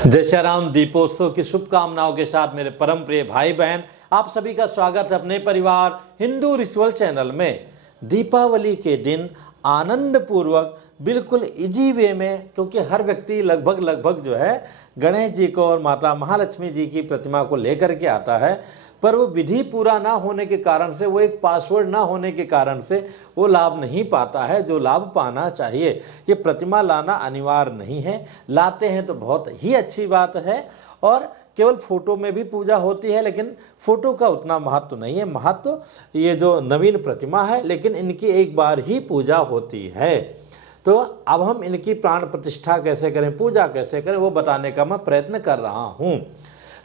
जय श्री राम। दीपोत्सव की शुभकामनाओं के साथ मेरे परम प्रिय भाई बहन, आप सभी का स्वागत है अपने परिवार हिंदू रिचुअल चैनल में। दीपावली के दिन आनंद पूर्वक बिल्कुल इजी वे में, क्योंकि हर व्यक्ति लगभग जो है गणेश जी को और माता महालक्ष्मी जी की प्रतिमा को लेकर के आता है, पर वो विधि पूरा ना होने के कारण से, वो एक पासवर्ड ना होने के कारण से वो लाभ नहीं पाता है जो लाभ पाना चाहिए। ये प्रतिमा लाना अनिवार्य नहीं है, लाते हैं तो बहुत ही अच्छी बात है। और केवल फोटो में भी पूजा होती है, लेकिन फोटो का उतना महत्व नहीं है। महत्व ये जो नवीन प्रतिमा है, लेकिन इनकी एक बार ही पूजा होती है। तो अब हम इनकी प्राण प्रतिष्ठा कैसे करें, पूजा कैसे करें, वो बताने का मैं प्रयत्न कर रहा हूँ।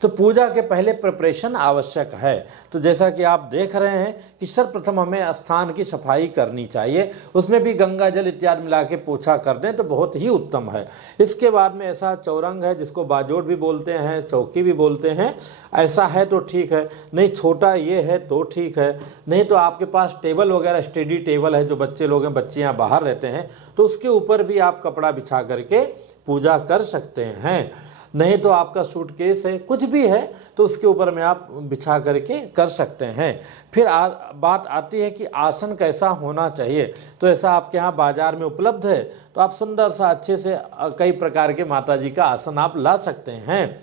तो पूजा के पहले प्रिपरेशन आवश्यक है। तो जैसा कि आप देख रहे हैं कि सर्वप्रथम हमें स्थान की सफाई करनी चाहिए, उसमें भी गंगा जल इत्यादि मिला के पोछा कर दें तो बहुत ही उत्तम है। इसके बाद में ऐसा चौरंग है जिसको बाजोड़ भी बोलते हैं, चौकी भी बोलते हैं, ऐसा है तो ठीक है, नहीं छोटा ये है तो ठीक है, नहीं तो आपके पास टेबल वगैरह स्टडी टेबल है, जो बच्चे लोग हैं, बच्चियाँ बाहर रहते हैं, तो उसके ऊपर भी आप कपड़ा बिछा करके पूजा कर सकते हैं। नहीं तो आपका सूटकेस है, कुछ भी है, तो उसके ऊपर में आप बिछा करके कर सकते हैं। फिर बात आती है कि आसन कैसा होना चाहिए। तो ऐसा आपके यहाँ बाजार में उपलब्ध है, तो आप सुंदर सा अच्छे से कई प्रकार के माता जी का आसन आप ला सकते हैं।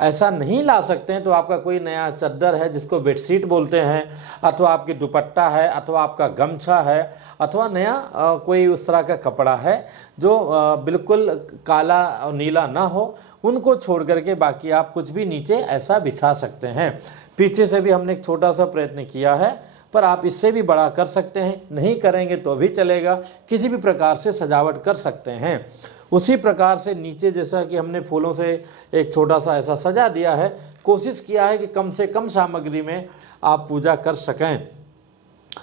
ऐसा नहीं ला सकते हैं तो आपका कोई नया चद्दर है जिसको बेडशीट बोलते हैं, अथवा आपकी दुपट्टा है, अथवा आपका गमछा है, अथवा नया कोई उस तरह का कपड़ा है जो बिल्कुल काला और नीला ना हो, उनको छोड़ करके बाकी आप कुछ भी नीचे ऐसा बिछा सकते हैं। पीछे से भी हमने एक छोटा सा प्रयत्न किया है, पर आप इससे भी बड़ा कर सकते हैं, नहीं करेंगे तो भी चलेगा, किसी भी प्रकार से सजावट कर सकते हैं। उसी प्रकार से नीचे जैसा कि हमने फूलों से एक छोटा सा ऐसा सजा दिया है, कोशिश किया है कि कम से कम सामग्री में आप पूजा कर सकें।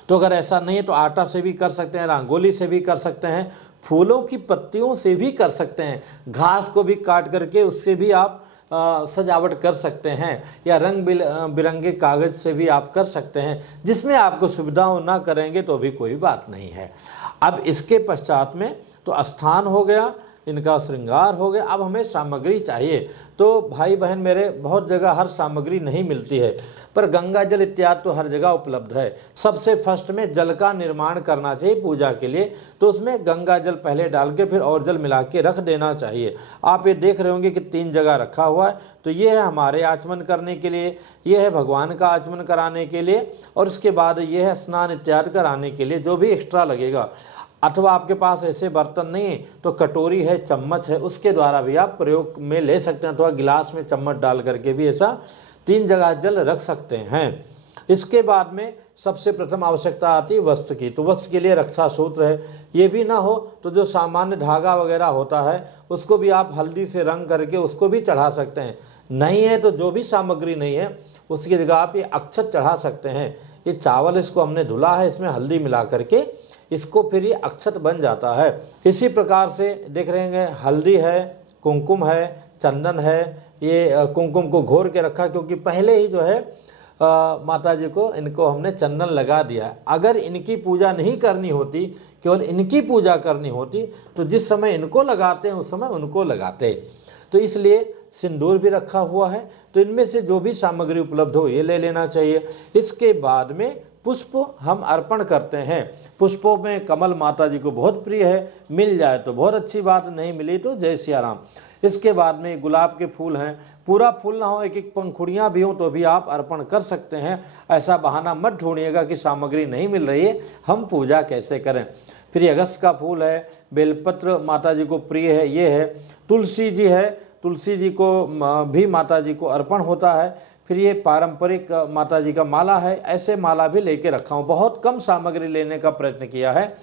तो अगर ऐसा नहीं है तो आटा से भी कर सकते हैं, रंगोली से भी कर सकते हैं, फूलों की पत्तियों से भी कर सकते हैं, घास को भी काट करके उससे भी आप सजावट कर सकते हैं, या रंग बिरंगे कागज से भी आप कर सकते हैं। जिसमें आपको सुविधा हो, ना करेंगे तो भी कोई बात नहीं है। अब इसके पश्चात में तो स्थान हो गया, इनका श्रृंगार हो गया, अब हमें सामग्री चाहिए। तो भाई बहन मेरे, बहुत जगह हर सामग्री नहीं मिलती है, पर गंगा जल इत्यादि तो हर जगह उपलब्ध है। सबसे फर्स्ट में जल का निर्माण करना चाहिए पूजा के लिए, तो उसमें गंगा जल पहले डाल के फिर और जल मिला के रख देना चाहिए। आप ये देख रहे होंगे कि 3 जगह रखा हुआ है। तो ये है हमारे आचमन करने के लिए, ये है भगवान का आचमन कराने के लिए, और उसके बाद ये है स्नान इत्यादि कराने के लिए जो भी एक्स्ट्रा लगेगा। अथवा आपके पास ऐसे बर्तन नहीं है तो कटोरी है, चम्मच है, उसके द्वारा भी आप प्रयोग में ले सकते हैं, अथवा गिलास में चम्मच डाल करके भी ऐसा 3 जगह जल रख सकते हैं। इसके बाद में सबसे प्रथम आवश्यकता आती है वस्त्र की। तो वस्त्र के लिए रक्षा सूत्र है, ये भी ना हो तो जो सामान्य धागा वगैरह होता है उसको भी आप हल्दी से रंग करके उसको भी चढ़ा सकते हैं। नहीं है तो जो भी सामग्री नहीं है उसकी जगह आप ये अक्षत चढ़ा सकते हैं। ये चावल इसको हमने धुला है, इसमें हल्दी मिला करके इसको फिर ये अक्षत बन जाता है। इसी प्रकार से देख रहे हैं, हल्दी है, कुमकुम है, चंदन है। ये कुमकुम को घोर के रखा क्योंकि पहले ही जो है माता जी को इनको हमने चंदन लगा दिया है। अगर इनकी पूजा नहीं करनी होती, केवल इनकी पूजा करनी होती, तो जिस समय इनको लगाते हैं उस समय उनको लगाते। तो इसलिए सिंदूर भी रखा हुआ है। तो इनमें से जो भी सामग्री उपलब्ध हो ये ले लेना चाहिए। इसके बाद में पुष्प हम अर्पण करते हैं। पुष्पों में कमल माता जी को बहुत प्रिय है, मिल जाए तो बहुत अच्छी बात, नहीं मिली तो जय सिया राम। इसके बाद में गुलाब के फूल हैं, पूरा फूल ना हो, एक एक पंखुड़ियाँ भी हों तो भी आप अर्पण कर सकते हैं। ऐसा बहाना मत ढूंढिएगा कि सामग्री नहीं मिल रही है, हम पूजा कैसे करें। फिर अगस्त का फूल है, बेलपत्र माता जी को प्रिय है, ये है। तुलसी जी है, तुलसी जी को भी माता जी को अर्पण होता है। फिर ये पारंपरिक माता जी का माला है, ऐसे माला भी लेके रखा हूँ। बहुत कम सामग्री लेने का प्रयत्न किया है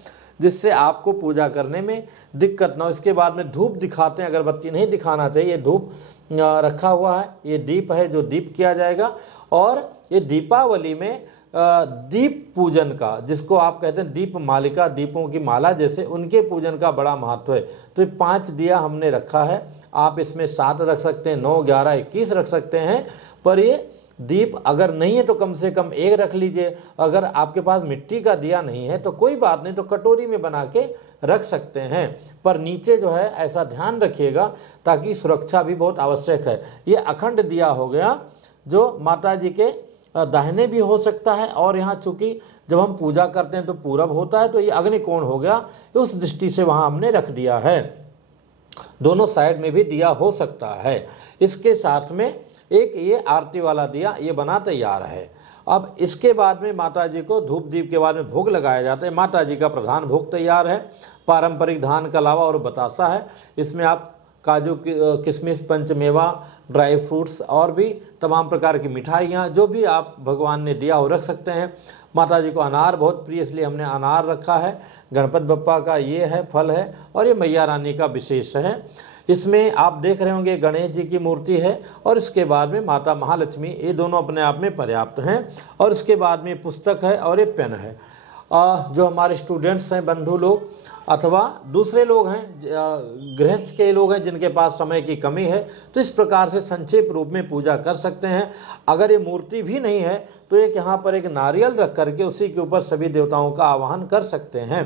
जिससे आपको पूजा करने में दिक्कत ना हो। इसके बाद में धूप दिखाते हैं, अगरबत्ती नहीं दिखाना चाहिए, धूप रखा हुआ है। ये दीप है जो दीप किया जाएगा। और ये दीपावली में दीप पूजन का, जिसको आप कहते हैं दीप मालिका, दीपों की माला जैसे, उनके पूजन का बड़ा महत्व है। तो 5 दिया हमने रखा है, आप इसमें 7 रख सकते हैं, 9, 11, 21 रख सकते हैं, पर ये दीप अगर नहीं है तो कम से कम एक रख लीजिए। अगर आपके पास मिट्टी का दिया नहीं है तो कोई बात नहीं, तो कटोरी में बना के रख सकते हैं, पर नीचे जो है ऐसा ध्यान रखिएगा ताकि सुरक्षा भी बहुत आवश्यक है। ये अखंड दिया हो गया जो माता जी के दाहिने भी हो सकता है, और यहाँ चूंकि जब हम पूजा करते हैं तो पूरब होता है, तो ये अग्निकोण हो गया, उस दृष्टि से वहाँ हमने रख दिया है। दोनों साइड में भी दिया हो सकता है। इसके साथ में एक ये आरती वाला दिया ये बना तैयार है। अब इसके बाद में माता जी को धूप दीप के बाद में भोग लगाया जाता है। माता जी का प्रधान भोग तैयार है, पारंपरिक धान का लावा और बतासा है। इसमें आप काजू किशमिश पंचमेवा ड्राई फ्रूट्स और भी तमाम प्रकार की मिठाइयाँ जो भी आप भगवान ने दिया हो रख सकते हैं। माता जी को अनार बहुत प्रिय, इसलिए हमने अनार रखा है। गणपति बप्पा का ये है फल है, और ये मैया रानी का विशेष है। इसमें आप देख रहे होंगे गणेश जी की मूर्ति है, और इसके बाद में माता महालक्ष्मी, ये दोनों अपने आप में पर्याप्त हैं। और इसके बाद में पुस्तक है और ये पेन है। जो हमारे स्टूडेंट्स हैं, बंधु लोग अथवा दूसरे लोग हैं, गृहस्थ के लोग हैं जिनके पास समय की कमी है, तो इस प्रकार से संक्षेप रूप में पूजा कर सकते हैं। अगर ये मूर्ति भी नहीं है तो एक यहाँ पर एक नारियल रख करके उसी के ऊपर सभी देवताओं का आवाहन कर सकते हैं।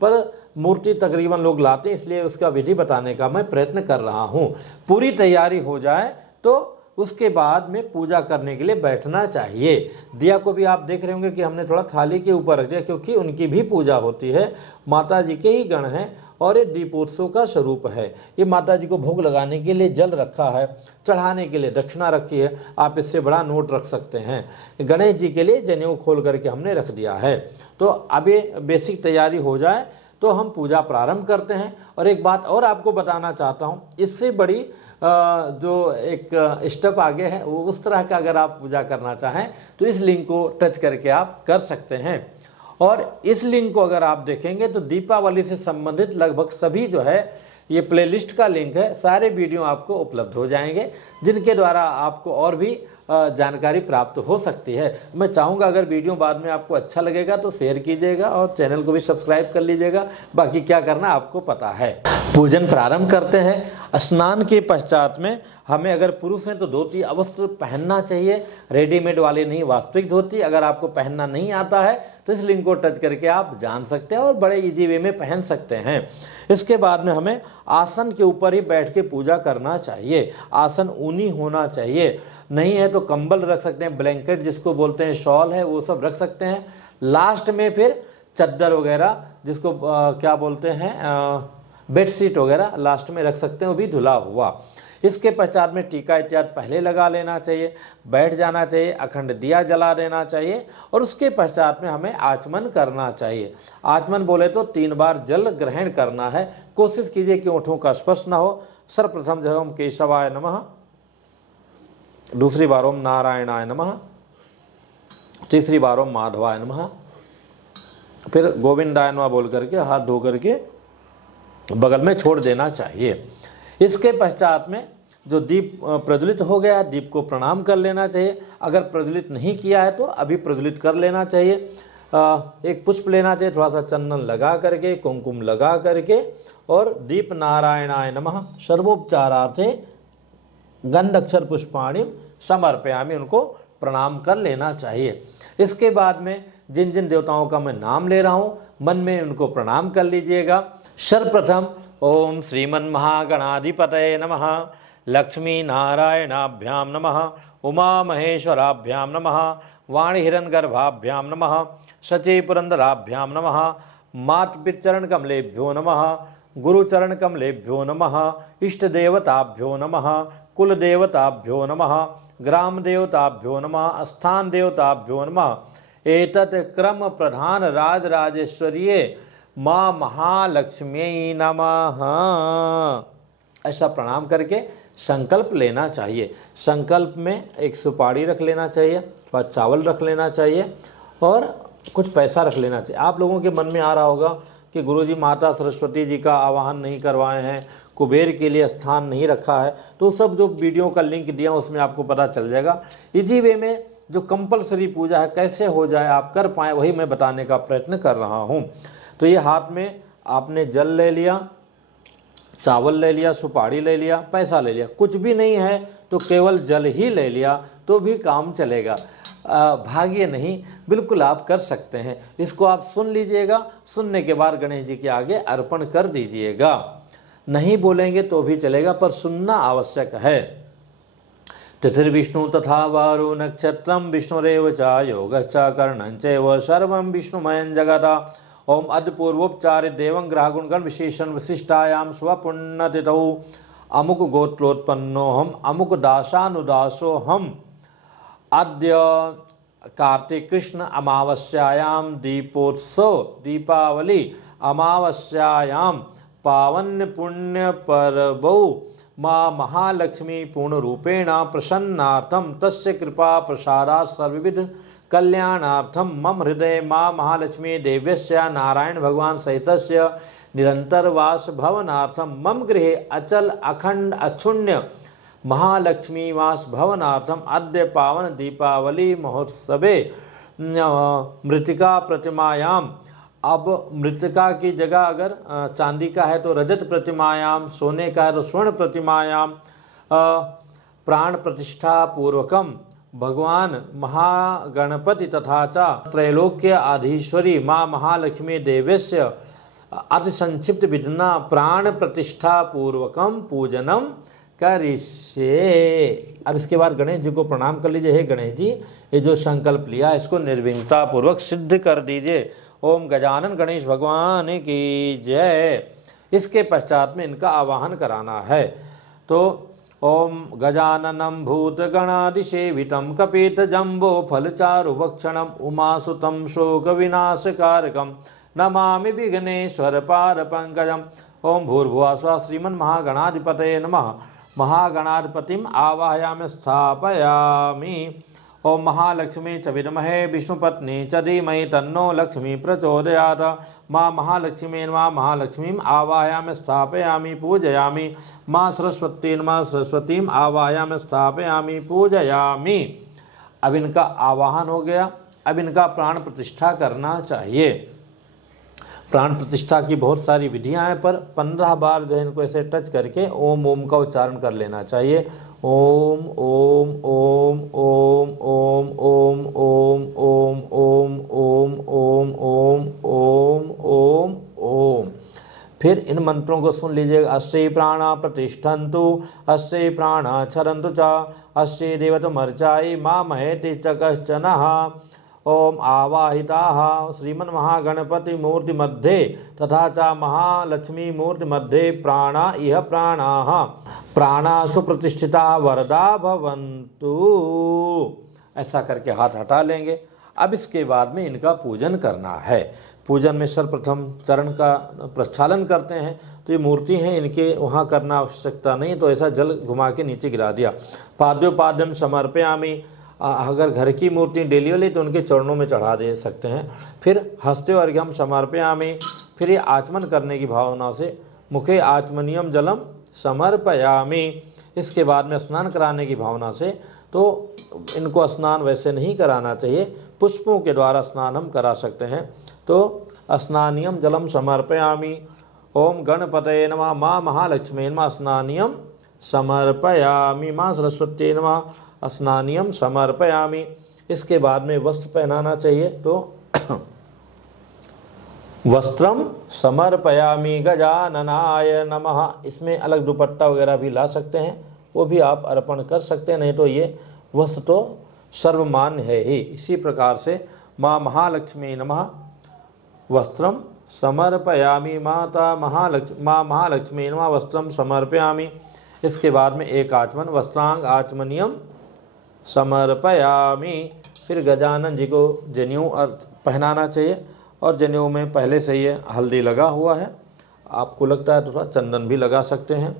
पर मूर्ति तकरीबन लोग लाते हैं, इसलिए उसका विधि बताने का मैं प्रयत्न कर रहा हूँ। पूरी तैयारी हो जाए तो उसके बाद में पूजा करने के लिए बैठना चाहिए। दिया को भी आप देख रहे होंगे कि हमने थोड़ा थाली के ऊपर रख दिया, क्योंकि उनकी भी पूजा होती है। माता जी के ही गण हैं और ये दीपोत्सव का स्वरूप है। ये माता जी को भोग लगाने के लिए जल रखा है, चढ़ाने के लिए दक्षिणा रखी है। आप इससे बड़ा नोट रख सकते हैं। गणेश जी के लिए जनेऊ खोल करके हमने रख दिया है। तो अब ये बेसिक तैयारी हो जाए तो हम पूजा प्रारंभ करते हैं। और एक बात और आपको बताना चाहता हूँ, इससे बड़ी जो एक स्टेप आगे है, वो उस तरह का अगर आप पूजा करना चाहें तो इस लिंक को टच करके आप कर सकते हैं। और इस लिंक को अगर आप देखेंगे तो दीपावली से संबंधित लगभग सभी जो है ये प्लेलिस्ट का लिंक है, सारे वीडियो आपको उपलब्ध हो जाएंगे, जिनके द्वारा आपको और भी जानकारी प्राप्त हो सकती है। मैं चाहूँगा अगर वीडियो बाद में आपको अच्छा लगेगा तो शेयर कीजिएगा और चैनल को भी सब्सक्राइब कर लीजिएगा। बाकी क्या करना आपको पता है। पूजन प्रारंभ करते हैं। स्नान के पश्चात में हमें, अगर पुरुष हैं तो धोती अवश्य पहनना चाहिए, रेडीमेड वाली नहीं, वास्तविक धोती। अगर आपको पहनना नहीं आता है तो इस लिंक को टच करके आप जान सकते हैं और बड़े इजी वे में पहन सकते हैं। इसके बाद में हमें आसन के ऊपर ही बैठ के पूजा करना चाहिए। आसन ऊनी होना चाहिए, नहीं है तो कंबल रख सकते हैं, ब्लैंकेट जिसको बोलते हैं, शॉल है, वो सब रख सकते हैं। लास्ट में फिर चद्दर वगैरह जिसको क्या बोलते हैं, बेडशीट वगैरह लास्ट में रख सकते हैं, वो भी धुला हुआ। इसके पश्चात में टीका इत्यादि पहले लगा लेना चाहिए, बैठ जाना चाहिए, अखंड दिया जला देना चाहिए। और उसके पश्चात में हमें आचमन करना चाहिए। आचमन बोले तो 3 बार जल ग्रहण करना है। कोशिश कीजिए कि ओंठों का स्पर्श ना हो। सर्वप्रथम जो है ओम केशवाय नमः, दूसरी बार ओम नारायणाय नमः, तीसरी बार ओम माधवाय नमः, फिर गोविंदाय नमः बोल करके हाथ धो करके बगल में छोड़ देना चाहिए। इसके पश्चात में जो दीप प्रज्वलित हो गया, दीप को प्रणाम कर लेना चाहिए। अगर प्रज्वलित नहीं किया है तो अभी प्रज्वलित कर लेना चाहिए। एक पुष्प लेना चाहिए, थोड़ा सा चंदन लगा करके, कुमकुम लगा करके, और दीप नारायणाय नमः सर्वोपचारार्थे गंध अक्षर पुष्पाणि समर्पयामि, उनको प्रणाम कर लेना चाहिए। इसके बाद में जिन जिन देवताओं का मैं नाम ले रहा हूँ, मन में उनको प्रणाम कर लीजिएगा। सर्वप्रथम ओम श्रीमन महागणाधिपतये नमः, लक्ष्मी नारायणाभ्याम नमः, उमा महेश्वराभ्याम नमः, वाणी हिरण्यगर्भाभ्याम नमः, शची पुरंदराभ्याम नमः, मातपितचरण कमलेभ्यो नमः, गुरुचरण कमलेभ्यो नमः, इष्ट देवताभ्यो नमः, कुल देवताभ्यो नमः, ग्राम देवताभ्यो नमः, स्थान देवताभ्यो नमः। एतत् क्रम प्रधान राजराजेश्वरीय माँ महालक्ष्मी नमः। ऐसा प्रणाम करके संकल्प लेना चाहिए। संकल्प में एक सुपारी रख लेना चाहिए, थोड़ा चावल रख लेना चाहिए और कुछ पैसा रख लेना चाहिए। आप लोगों के मन में आ रहा होगा कि गुरुजी माता सरस्वती जी का आवाहन नहीं करवाए हैं, कुबेर के लिए स्थान नहीं रखा है, तो सब जो वीडियो का लिंक दिया उसमें आपको पता चल जाएगा। इसी वे में जो कंपलसरी पूजा है कैसे हो जाए, आप कर पाएँ, वही मैं बताने का प्रयत्न कर रहा हूँ। तो ये हाथ में आपने जल ले लिया, चावल ले लिया, सुपारी ले लिया, पैसा ले लिया, कुछ भी नहीं है तो केवल जल ही ले लिया तो भी काम चलेगा। भाग्य नहीं, बिल्कुल आप कर सकते हैं। इसको आप सुन लीजिएगा, सुनने के बाद गणेश जी के आगे अर्पण कर दीजिएगा। नहीं बोलेंगे तो भी चलेगा, पर सुनना आवश्यक है। तिथिर्विष्णु तथा वारो नक्षत्रम विष्णुरेव च योगश्च कर्णञ्चैव सर्वं विष्णुमयं जगता। ओम अद्य पूर्वोपचारे देवं ग्रहगुण गण विशेषण विशिष्टायाम स्वपुण्यतिथौ अमुक गोत्रोत्पन्नोहम अमुक दासानुदासोहम अद्य कार्तिक कृष्ण अमावस्यायाम दीपोत्सव दीपावली अमावस्यायाम पावन पुण्य पर्वौ माँ महालक्ष्मी पूर्ण रूपेण प्रसन्नार्थम तस्य कृपा प्रसादात् सर्वविध कल्याणार्थम मम हृदय माँ महालक्ष्मी देव्यस्य नारायण भगवान सहितस्य निरंतर वास भवनार्थम मम गृहे अचल अखंड अक्षुण्य महालक्ष्मी वास भवनार्थम अद्य पावन दीपावली महोत्सवे मृतिका प्रतिमायाम। अब मृतिका की जगह अगर चांदी का है तो रजत प्रतिमायाम, सोने का है तो स्वर्ण प्रतिमायाम प्राण प्रतिष्ठा पूर्वकम भगवान महागणपति तथा च त्रैलोक्य आधीश्वरी माँ महालक्ष्मी देवस्य अति संक्षिप्त विधना प्राण प्रतिष्ठा पूर्वकम पूजनम करिष्ये। अब इसके बाद गणेश जी को प्रणाम कर लीजिए। हे गणेश जी, ये जो संकल्प लिया इसको निर्विघ्नता पूर्वक सिद्ध कर दीजिए। ओम गजानन गणेश भगवान की जय। इसके पश्चात में इनका आवाहन कराना है। तो ओम गजाननम भूत गणादिसेवितम कपित जम्बो फलचारु भक्षणम उमासुतम शोक विनाशकारकम नमामि विघ्नेश्वर पार पंकजम। ओम भूर्भुवः स्वः श्रीमन् महागणाधिपतये नमः। महागणाधिपतिम आवाहयामि स्थापयामि। ओम महालक्ष्मी च विद्महे विष्णुपत्नी च धीमहि तन्नो लक्ष्मी प्रचोदयात्। माँ महालक्ष्मी नमः। महालक्ष्मीं आवाहयामि स्थापयामि पूजयामि। माँ सरस्वती नमः। सरस्वतीं आवाहयामि स्थापयामि पूजयामि। अब इनका आवाहन हो गया। अब इनका प्राण प्रतिष्ठा करना चाहिए। प्राण प्रतिष्ठा की बहुत सारी विधियां हैं, पर 15 बार जो है इनको ऐसे टच करके ओम ओम का उच्चारण कर लेना चाहिए। ओम ओम ओम ओम ओम ओम ओम ओम ओम ओम ओम ओम ओम ओम ओम। फिर इन मंत्रों को सुन लीजिएगा। अस्यै प्राणा प्रतिष्ठन्तु अस्यै प्राणा क्षरन्तु च अस्यै देवतमर्चायै मा महेति च कश्चनः। ओम आवाहिताः श्रीमन्महागणपति मूर्ति मध्ये तथा च महालक्ष्मी मूर्ति मध्ये प्राणा इह प्राणाः प्राणासु प्रतिष्ठिता वरदा भवन्तु। ऐसा करके हाथ हटा लेंगे। अब इसके बाद में इनका पूजन करना है। पूजन में सर्वप्रथम चरण का प्रक्षालन करते हैं। तो ये मूर्ति हैं, इनके वहाँ करना आवश्यकता नहीं, तो ऐसा जल घुमा के नीचे गिरा दिया। पाद्योपाद्यम समर्पयामि। अगर घर की मूर्ति डेली वाली तो उनके चरणों में चढ़ा दे सकते हैं। फिर हस्ते अर्घ्यम समर्पयामि। फिर ये आचमन करने की भावना से मुखे आचमनीयम जलम समर्पयामि। इसके बाद में स्नान कराने की भावना से, तो इनको स्नान वैसे नहीं कराना चाहिए, पुष्पों के द्वारा स्नान हम करा सकते हैं। तो स्नानियम जलम समर्पयामि। ओम गणपतये नमः। माँ महालक्ष्मी नमः। स्नानियम समर्पयामि। माँ सरस्वती नमः। स्नानियम समर्पयामि। इसके बाद में वस्त्र पहनाना चाहिए। तो वस्त्रम समर्पयामि गजाननाय नमः। इसमें अलग दुपट्टा वगैरह भी ला सकते हैं, वो भी आप अर्पण कर सकते हैं। नहीं तो ये वस्त्र तो सर्वमान्य है ही। इसी प्रकार से माँ महालक्ष्मी नमः वस्त्रम समर्पयामि। माँ महालक्ष्मी नमः वस्त्रम समर्पयामि। इसके बाद में एक आचमन वस्त्रांग आचमनियम समर्पयामि। फिर गजानन जी को जनेऊ पहनाना चाहिए, और जनेऊ में पहले से ये हल्दी लगा हुआ है, आपको लगता है तो थोड़ा चंदन भी लगा सकते हैं।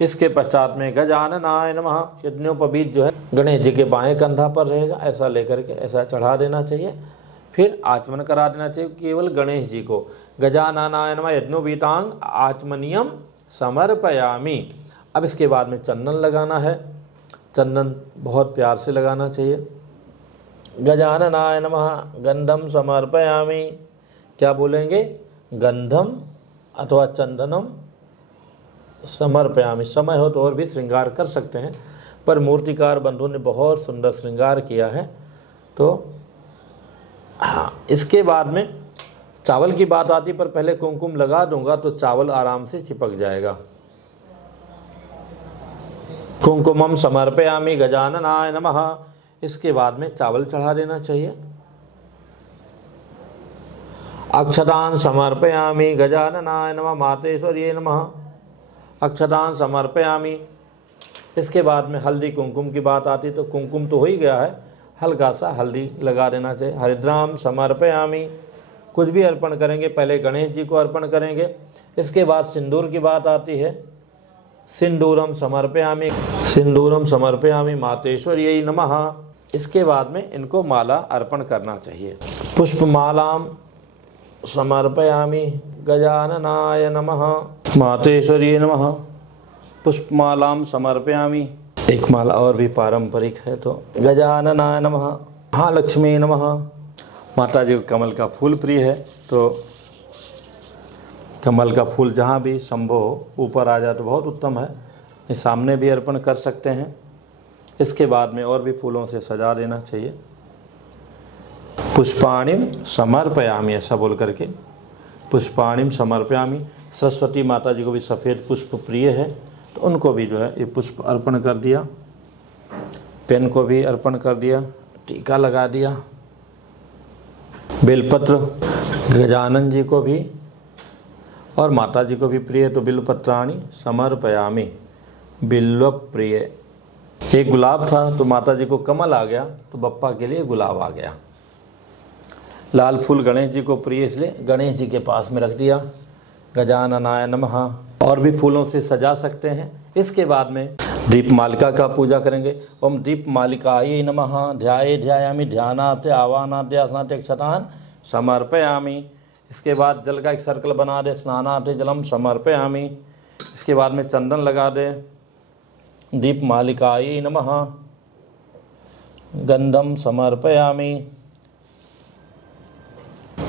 इसके पश्चात में गजाननाय नमः। यज्ञोपवीत जो है गणेश जी के बाएं कंधा पर रहेगा, ऐसा लेकर के ऐसा चढ़ा देना चाहिए। फिर आचमन करा देना चाहिए केवल गणेश जी को। गजाननाय नमः यज्ञोपवीतांग आचमनियम समर्पयामि। अब इसके बाद में चंदन लगाना है। चंदन बहुत प्यार से लगाना चाहिए। गजाननाय नमः गंधम समर्पयामि। क्या बोलेंगे? गंधम अथवा चंदनम समर्पयामि। समय हो तो और भी श्रृंगार कर सकते हैं, पर मूर्तिकार बंधु ने बहुत सुंदर श्रृंगार किया है। तो हाँ, इसके बाद में चावल की बात आती, पर पहले कुमकुम लगा दूंगा तो चावल आराम से चिपक जाएगा। कुमकुमम समर्पयामि गजाननाय नमः। इसके बाद में चावल चढ़ा देना चाहिए। अक्षतान समर्पयामि गजाननाय नमः मातेश्वर्यै नमः। अक्षतान समर्पयामि। इसके बाद में हल्दी कुमकुम की बात आती, तो कुमकुम तो हो ही गया है, हल्का सा हल्दी लगा देना चाहिए। हरिद्राम समर्पयामि। कुछ भी अर्पण करेंगे पहले गणेश जी को अर्पण करेंगे। इसके बाद सिंदूर की बात आती है। सिंदूरम समर्पयामि। सिंदूरम समर्पयामि मातेश्वर्यै नमः। इसके बाद में इनको माला अर्पण करना चाहिए। पुष्पमालाम समर्पयामि गजाननाय नमः मातेश्वर्यै नमः। पुष्पमालाम समर्पयामि। एक माला और भी पारंपरिक है, तो गजाननाय नमः महालक्ष्मी नमः। माता जी को कमल का फूल प्रिय है, तो कमल का फूल जहाँ भी संभव ऊपर आ जाए तो बहुत उत्तम है। इस सामने भी अर्पण कर सकते हैं। इसके बाद में और भी फूलों से सजा देना चाहिए। पुष्पाणिम समर्पयामि, ऐसा बोल करके पुष्पाणिम समर्पयामि। सरस्वती माता जी को भी सफ़ेद पुष्प प्रिय है, तो उनको भी जो है ये पुष्प अर्पण कर दिया। पेन को भी अर्पण कर दिया, टीका लगा दिया। बेलपत्र गजानन जी को भी और माता जी को भी प्रिय है, तो बिल्वपत्राणि समर्पयामि। बिल्व प्रिय। एक गुलाब था तो माता जी को कमल आ गया, तो बप्पा के लिए गुलाब आ गया। लाल फूल गणेश जी को प्रिय, इसलिए गणेश जी के पास में रख दिया। गजाननाय नमः। और भी फूलों से सजा सकते हैं। इसके बाद में दीप मालिका का पूजा करेंगे। ओम दीप मालिकायै नमः। ध्यायामि ध्यानात् आवाहनात् आसनात् अक्षतान् समर्पयामि। इसके बाद जल का एक सर्कल बना दे। स्नानात् जलम समर्पयामि। इसके बाद में चंदन लगा दे। दीप मालिकायै नमः। गंधम समर्पयामि।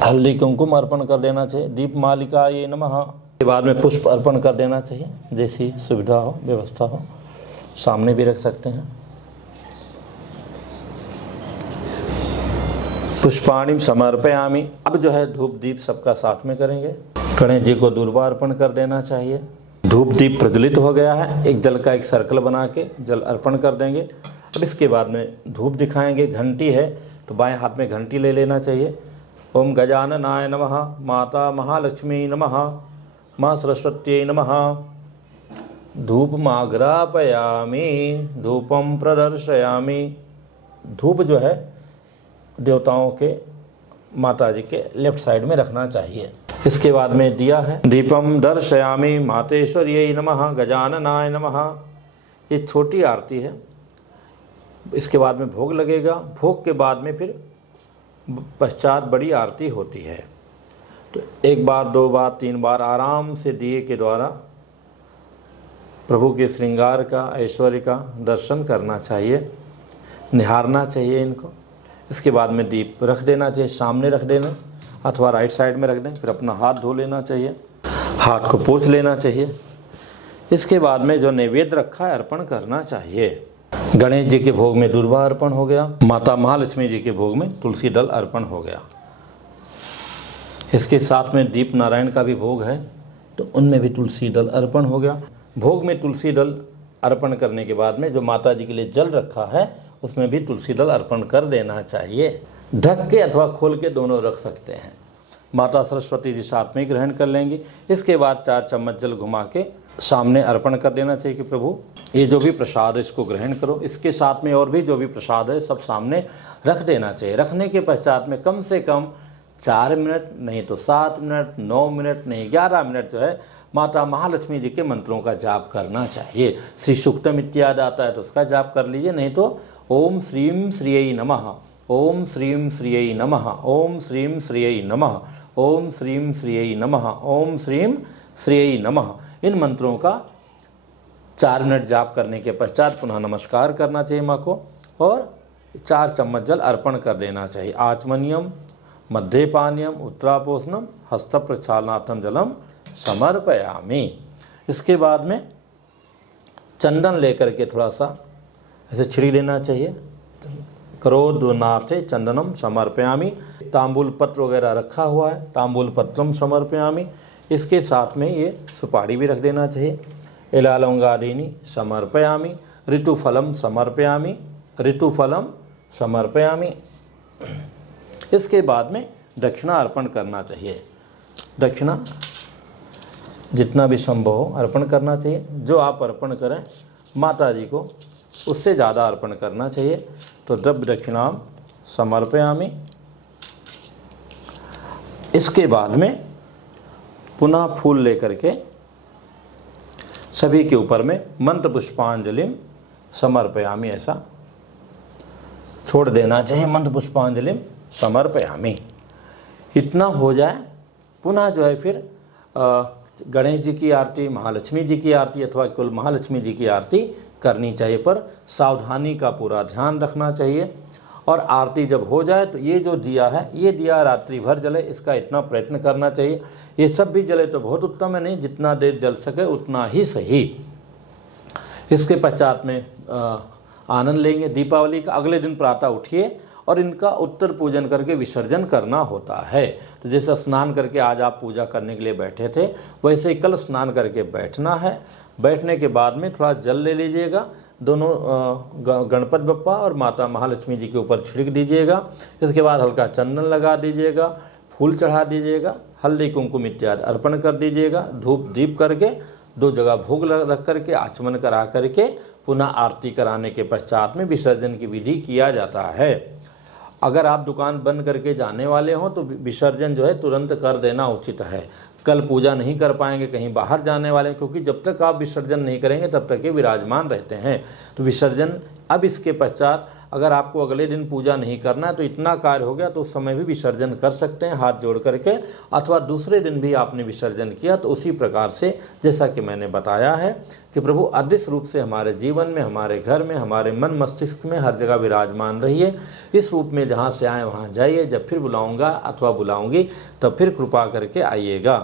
हल्दी कुमकुम अर्पण कर देना चाहिए। दीप मालिकायै नमः। के बाद में पुष्प अर्पण कर देना चाहिए, जैसी सुविधा हो व्यवस्था हो। सामने भी रख सकते हैं। पुष्पाणिम समर्पयामि। अब जो है धूप दीप सबका साथ में करेंगे। गणेश जी को दूर्वा अर्पण कर देना चाहिए। धूप दीप प्रज्वलित हो गया है। एक जल का एक सर्कल बना के जल अर्पण कर देंगे। अब इसके बाद में धूप दिखाएंगे। घंटी है तो बाएं हाथ में घंटी ले लेना चाहिए। ओम गजाननाय नमः। माता महालक्ष्मी नमः। माँ सरस्वत्यै नमः। धूपमाग्रापयामि। धूपम प्रदर्शयामि। धूप जो है देवताओं के माता जी के लेफ्ट साइड में रखना चाहिए। इसके बाद में दिया है। दीपम दर्शयामि मातेश्वर्यै नमः गजाननाय नमः। ये छोटी आरती है। इसके बाद में भोग लगेगा। भोग के बाद में फिर पश्चात बड़ी आरती होती है। तो एक बार, दो बार, तीन बार आराम से दिए के द्वारा प्रभु के श्रृंगार का, ऐश्वर्य का दर्शन करना चाहिए, निहारना चाहिए इनको। इसके बाद में दीप रख देना चाहिए। सामने रख देना अथवा राइट साइड में रख दें। फिर अपना हाथ धो लेना चाहिए, हाथ को पोंछ लेना चाहिए। इसके बाद में जो नैवेद्य रखा है अर्पण करना चाहिए। गणेश जी के भोग में दूर्वा अर्पण हो गया। माता महालक्ष्मी जी के भोग में तुलसी दल अर्पण हो गया। इसके साथ में दीप नारायण का भी भोग है, तो उनमें भी तुलसी दल अर्पण हो गया। भोग में तुलसी दल अर्पण करने के बाद में जो माता जी के लिए जल रखा है उसमें भी तुलसी दल अर्पण कर देना चाहिए। ढक के अथवा खोल के दोनों रख सकते हैं। माता सरस्वती जी साथ में ग्रहण कर लेंगी। इसके बाद 4 चम्मच जल घुमा के सामने अर्पण कर देना चाहिए कि प्रभु ये जो भी प्रसाद है इसको ग्रहण करो। इसके साथ में और भी जो भी प्रसाद है सब सामने रख देना चाहिए। रखने के पश्चात में कम से कम 4 मिनट, नहीं तो 7 मिनट, 9 मिनट, नहीं 11 मिनट जो है माता महालक्ष्मी जी के मंत्रों का जाप करना चाहिए। श्री सूक्तम इत्यादि आता है तो उसका जाप कर लीजिए, नहीं तो ओम श्रीम श्रियै नमः, ओम श्रीम श्रियै नमः, ओम श्रीम श्रियै नमः, ओम श्रीम श्रियै नमः, ओम श्रीम श्रियै नमः, इन मंत्रों का 4 मिनट जाप करने के पश्चात पुनः नमस्कार करना चाहिए माँ को और 4 चम्मच जल अर्पण कर देना चाहिए। आचमनियम, मध्यपानीयम, उत्तरापोषणम, हस्त प्रक्षालनार्थम जलम समर्पयामि। इसके बाद में चंदन लेकर के थोड़ा सा ऐसे छिड़क देना चाहिए। करोदनार्थे चंदनम समर्पयामि। तांबूल पत्र वगैरह रखा हुआ है, तांबूल पत्रम समर्पयामि। इसके साथ में ये सुपारी भी रख देना चाहिए। इलालंगादीनि समर्पयामि। ऋतुफलम समर्पयामि। ऋतुफलम समर्पयामि। इसके बाद में दक्षिणा अर्पण करना चाहिए। दक्षिणा जितना भी संभव हो अर्पण करना चाहिए। जो आप अर्पण करें माता जी को उससे ज़्यादा अर्पण करना चाहिए। तो द्रव्य दक्षिणाम समर्पयामि। इसके बाद में पुनः फूल लेकर के सभी के ऊपर में मंत्र पुष्पांजलिम समर्पयामि, ऐसा छोड़ देना चाहिए। मंत्र पुष्पांजलिम समर्पयामि। इतना हो जाए, पुनः जो है फिर गणेश जी की आरती, महालक्ष्मी जी की आरती अथवा केवल महालक्ष्मी जी की आरती करनी चाहिए, पर सावधानी का पूरा ध्यान रखना चाहिए। और आरती जब हो जाए तो ये जो दिया है, ये दिया रात्रि भर जले, इसका इतना प्रयत्न करना चाहिए। ये सब भी जले तो बहुत उत्तम है, नहीं जितना देर जल सके उतना ही सही। इसके पश्चात में आनंद लेंगे दीपावली का। अगले दिन प्रातः उठिए और इनका उत्तर पूजन करके विसर्जन करना होता है। तो जैसे स्नान करके आज आप पूजा करने के लिए बैठे थे, वैसे ही कल स्नान करके बैठना है। बैठने के बाद में थोड़ा जल ले लीजिएगा, दोनों गणपति बप्पा और माता महालक्ष्मी जी के ऊपर छिड़क दीजिएगा। इसके बाद हल्का चंदन लगा दीजिएगा, फूल चढ़ा दीजिएगा, हल्दी कुमकुम इत्यादि अर्पण कर दीजिएगा। धूप दीप करके 2 जगह भोग रख करके आचमन करा करके पुनः आरती कराने के पश्चात में विसर्जन की विधि किया जाता है। अगर आप दुकान बंद करके जाने वाले हों तो विसर्जन जो है तुरंत कर देना उचित है। कल पूजा नहीं कर पाएंगे, कहीं बाहर जाने वाले, क्योंकि जब तक आप विसर्जन नहीं करेंगे तब तक ये विराजमान रहते हैं। तो विसर्जन अब इसके पश्चात अगर आपको अगले दिन पूजा नहीं करना है तो इतना कार्य हो गया तो उस समय भी विसर्जन कर सकते हैं हाथ जोड़ करके, अथवा दूसरे दिन भी आपने विसर्जन किया तो उसी प्रकार से जैसा कि मैंने बताया है कि प्रभु अदृश्य रूप से हमारे जीवन में, हमारे घर में, हमारे मन मस्तिष्क में हर जगह विराजमान रहिए। इस रूप में जहाँ से आए वहाँ जाइए। जब फिर बुलाऊँगा अथवा बुलाऊँगी तब फिर कृपा करके आइएगा।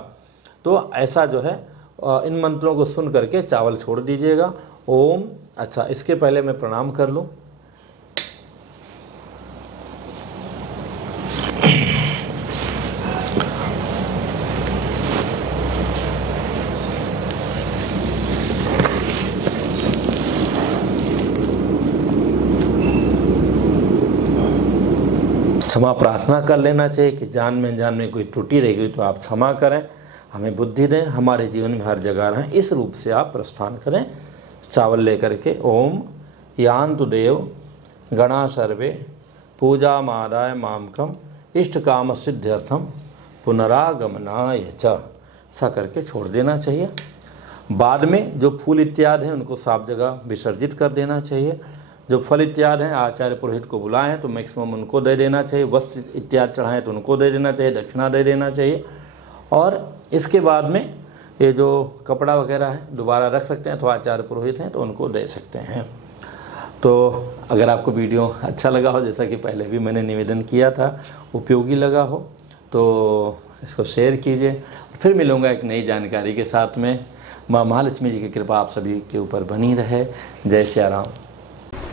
तो ऐसा जो है इन मंत्रों को सुन करके चावल छोड़ दीजिएगा। ओम। अच्छा, इसके पहले मैं प्रणाम कर लूँ। क्षमा प्रार्थना कर लेना चाहिए कि जान में अनजान में कोई त्रुटि रह गई तो आप क्षमा करें, हमें बुद्धि दें, हमारे जीवन में हर जगह रहें। इस रूप से आप प्रस्थान करें चावल लेकर के। ओम यान्तु देव गणा सर्वे पूजा मादाय मामकम इष्ट काम सिद्ध्यर्थम पुनरागमनाय च, ऐसा करके छोड़ देना चाहिए। बाद में जो फूल इत्यादि हैं उनको साफ जगह विसर्जित कर देना चाहिए। जो फल इत्यादि हैं आचार्य पुरोहित को बुलाएं हैं तो मैक्सिमम उनको दे देना चाहिए। वस्त्र इत्यादि चढ़ाएं तो उनको दे देना चाहिए, दक्षिणा दे देना चाहिए। और इसके बाद में ये जो कपड़ा वगैरह है दोबारा रख सकते हैं, तो आचार्य पुरोहित हैं तो उनको दे सकते हैं। तो अगर आपको वीडियो अच्छा लगा हो, जैसा कि पहले भी मैंने निवेदन किया था, उपयोगी लगा हो तो इसको शेयर कीजिए। फिर मिलूँगा एक नई जानकारी के साथ में। माँ महालक्ष्मी जी की कृपा आप सभी के ऊपर बनी रहे। जय श्री राम।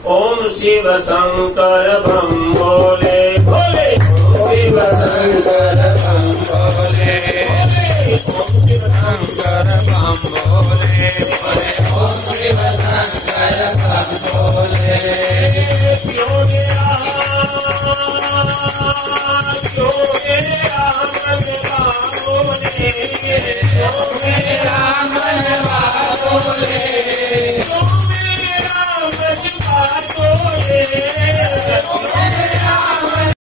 ओम शिव शंकर ब्रह्म भोले भोले, शिव शंकर ब्रह्म भोले भोले, ओम शिव शंकर ब्रह्म भोले भोले, ओम शिव शंकर ब्रह्म भोले। योगे राम बोले, योगे राम बोले।